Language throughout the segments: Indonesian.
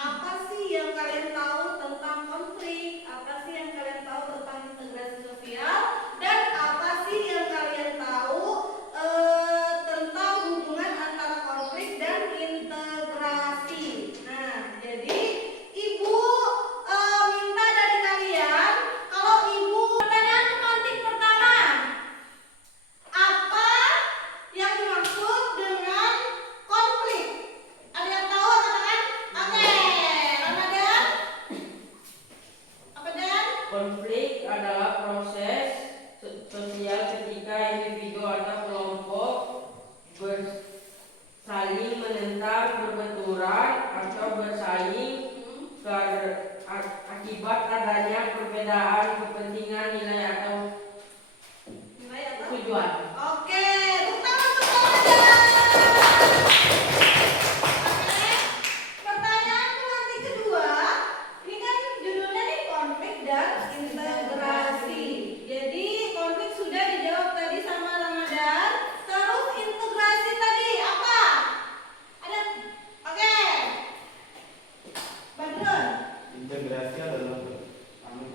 Apa sih yang kalian tahu tentang konflik? Apa sih yang kalian tahu akibat adanya perbedaan kepentingan nilai atau tujuan. Oke, tepuk tangan untuk Ramadan. Oke, pertanyaan nanti kedua, ini kan judulnya nih konflik dan integrasi. Jadi konflik sudah dijawab tadi sama Ramadan. Terus integrasi tadi apa? Ada? Oke, Badrun. Integrasi adalah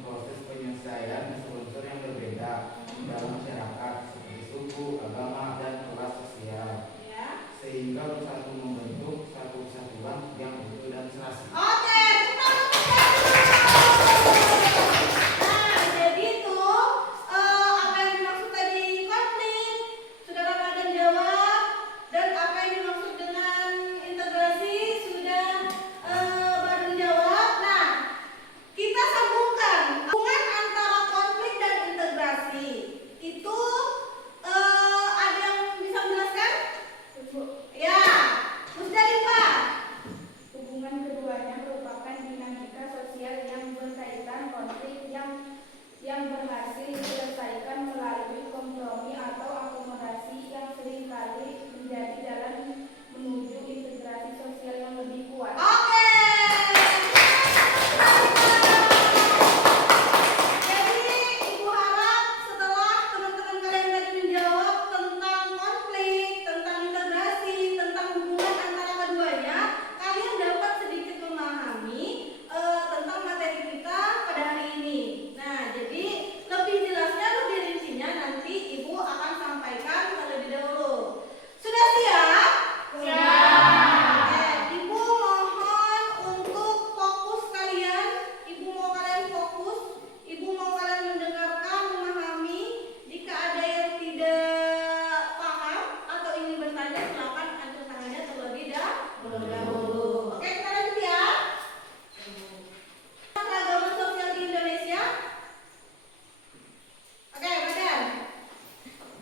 proses penyelesaian unsur yang berbeda dalam masyarakat seperti suku, agama, dan kelas sosial, sehingga bersatu membentuk satu kesatuan yang utuh dan serasi. Oke, nah, jadi tuh apa yang dimaksud tadi konflik sudah Ramadan jawab, dan apa yang dimaksud dengan integrasi sudah baru jawab. Nah, kita sambungkan hubungan antara konflik dan integrasi itu ada yang bisa menjelaskan? Ya, Musdalifah. Hubungan keduanya merupakan dinamika sosial yang berkaitan konflik yang berhasil diselesaikan melalui kompromi atau akomodasi yang seringkali menjadi jalan menuju integrasi sosial yang lebih kuat. Oke. Jadi Ibu harap setelah teman-teman kalian tadi menjawab tentang konflik, tentang integrasi, tentang hubungan antara keduanya, kalian dapat sedikit memahami tentang materi kita pada hari ini. Nah, jadi lebih jelasnya, lebih rincinya nanti Ibu akan sampaikan terlebih dahulu. Sudah siap? Siap. Ibu mohon untuk fokus kalian. Ibu mau kalian fokus. Ibu mau kalian mendengarkan, memahami. Jika ada yang tidak paham atau ingin bertanya, silakan angkat tangannya terlebih dahulu. Oke, kita lanjut ya. Keragaman sosial di Indonesia. Oke, Badan.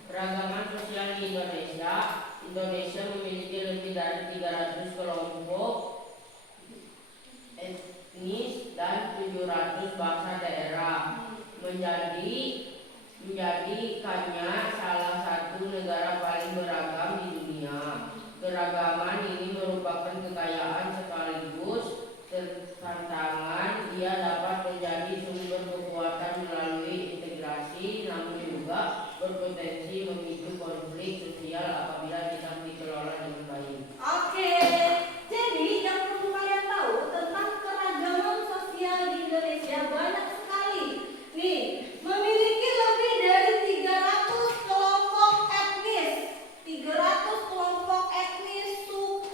Keragaman sosial di Indonesia memiliki lebih dari 300 kelompok etnis dan 700 bangsa daerah. Menjadikannya salah satu negara paling beragam di dunia. Keragaman ini merupakan kekayaan sekaligus tantangan. Ia dapat menjadi sumber kekuatan melalui integrasi, namun juga berpotensi memicu konflik sosial apabila tidak dikelola dengan baik. Oke, jadi yang perlu kalian tahu tentang keragaman sosial di Indonesia banyak sekali. Nih, memiliki lebih dari 300 kelompok etnis, 300 kelompok etnis, suku,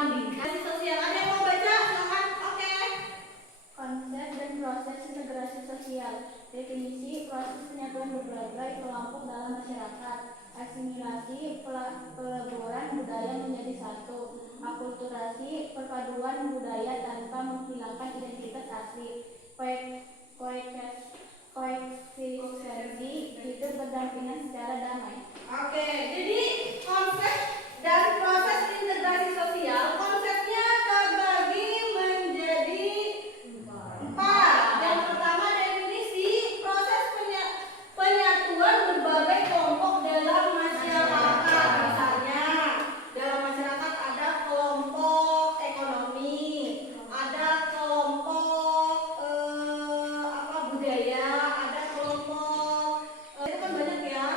Integrasi sosial. Ada yang mau baca? Silakan. Oke. Konsep dan proses integrasi sosial. Definisi proses penyatuan berbagai kelompok dalam masyarakat. Asimilasi, peleburan budaya menjadi satu. Akulturasi, perpaduan budaya tanpa menghilangkan identitas asli. Koeksistensi, hidup berdampingan secara damai. Oke, jadi konsep dan proses integrasi sosial, konsepnya terbagi menjadi empat. Yang pertama definisi proses penyatuan berbagai kelompok dalam masyarakat. Misalnya dalam masyarakat ada kelompok ekonomi, ada kelompok budaya, ada kelompok itu kan banyak ya.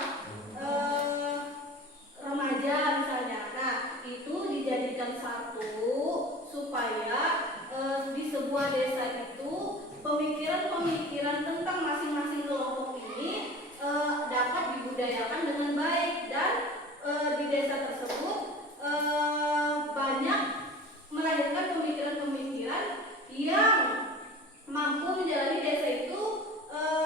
Remaja misalnya. Nah, itu dijadikan satu supaya di sebuah desa itu pemikiran-pemikiran tentang masing-masing kelompok ini dapat dibudayakan dengan baik dan di desa tersebut banyak melahirkan pemikiran-pemikiran yang mampu menjalani desa itu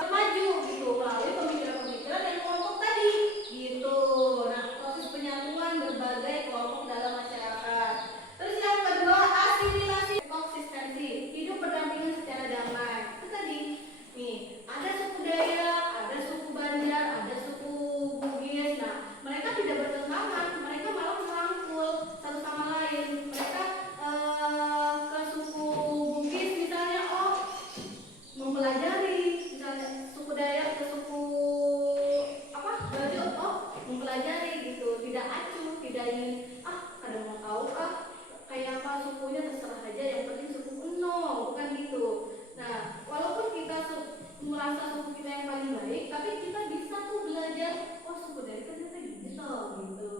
maju gitu melalui pemikiran-pemikiran yang kelompok tadi gitu. Nah, proses penyatuan berbagai kelompok dalam masyarakat. Terus yang kedua asimilasi, koeksistensi, hidup berdampingan secara damai. Itu tadi nih ada suku Dayak, ada suku Banjar, ada suku Bugis. Nah, mereka tidak bertentangan, mereka malah merangkul satu sama lain. Mereka ke suku Bugis misalnya, mempelajari, misalnya suku Dayak ke suku Bajo, mempelajari gitu, tidak acuh, tidak ingin ada mau tahu kayak apa sukunya terserah aja, yang penting suku bukan gitu. Nah, walaupun kita merasa suku kita yang paling baik, tapi kita bisa tuh belajar, suku Dayak ternyata gitu.